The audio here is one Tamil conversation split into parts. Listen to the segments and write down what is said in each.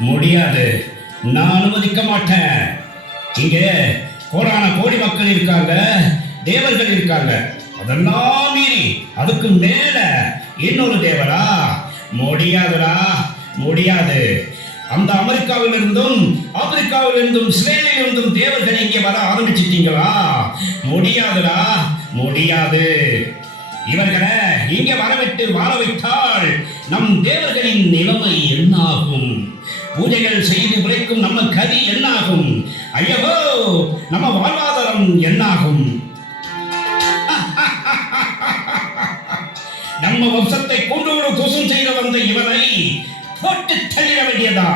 முடியாது, நான் அனுமதிக்க மாட்டேன். இங்கே கோடான கோடி மக்கள் இருக்காங்க, தேவர்கள் இருக்காங்க. அதெல்லாம் மீறி அதுக்கு மேல இன்னொரு தேவரா? முடியாதுடா, முடியாது. அந்த அமெரிக்காவில் இருந்தும் ஆப்பிரிக்காவில் இருந்தும் இஸ்ரேலில் இருந்தும் தேவர்கள் இங்கே வர ஆரம்பிச்சிட்டீங்களா? முடியாதுடா, முடியாது. இவர்களை இங்கே வரவிட்டு வாழ வைத்தால் நம் தேவர்களின் நிலைமை என்னாகும்? பூஜைகள் செய்து உழைக்கும் நம்ம கதி என்னாகும்? ஐயோ, நம்ம வாழ்வாதாரம் என்னாகும்? நம்ம வம்சத்தை கொண்டோடு துசம் செய்த வந்த இவனை போட்டு தள்ளிட வேண்டியதா?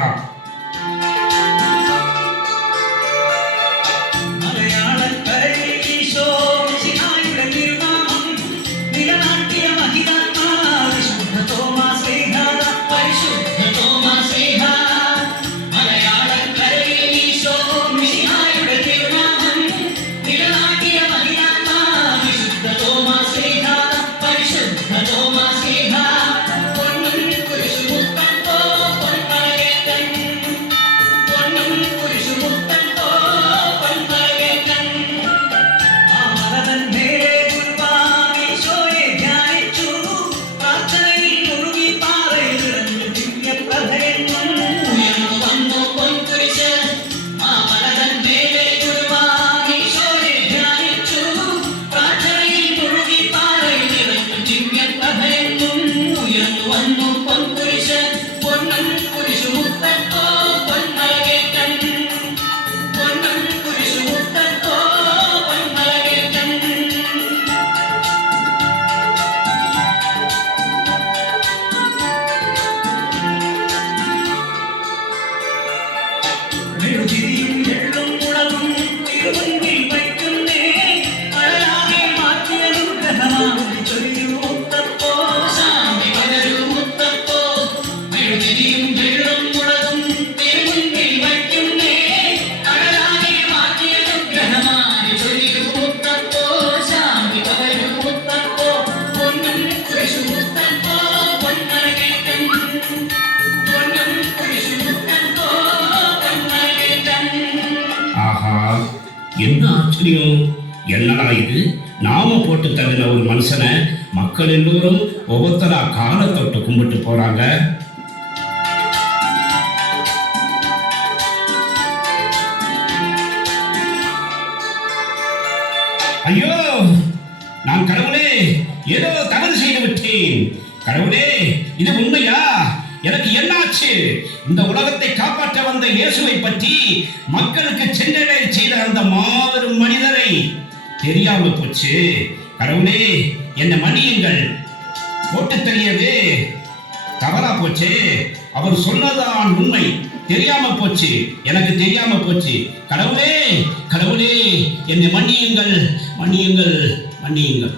என்ன ஆச்சரியம்! என்னடா இது? நாம போட்டு தள்ளின ஒரு மனுஷனை மக்கள் எல்லோரும் ஒவ்வொருத்தரா காலை தொட்டு கும்பிட்டு போறாங்க. ஐயோ, நான் கடவுளே ஏதோ தவறு செய்து விட்டேன். கடவுளே, இது உண்மையா? எனக்கு என்னாச்சு? இந்த உலகத்தை காப்பாற்ற வந்த இயேசுவை பற்றி மக்களுக்கு சென்றடை செய்த அந்த மாபெரும் மனிதரை தெரியாம போச்சு. கடவுளே, என்ன மன்னியுங்கள். போட்டு தெரியவே தவறா போச்சு. அவர் சொன்னதான் உண்மை. தெரியாம போச்சு, எனக்கு தெரியாம போச்சு. கடவுளே, கடவுளே, என்னை மன்னியுங்கள், மன்னியுங்கள், மன்னியுங்கள்.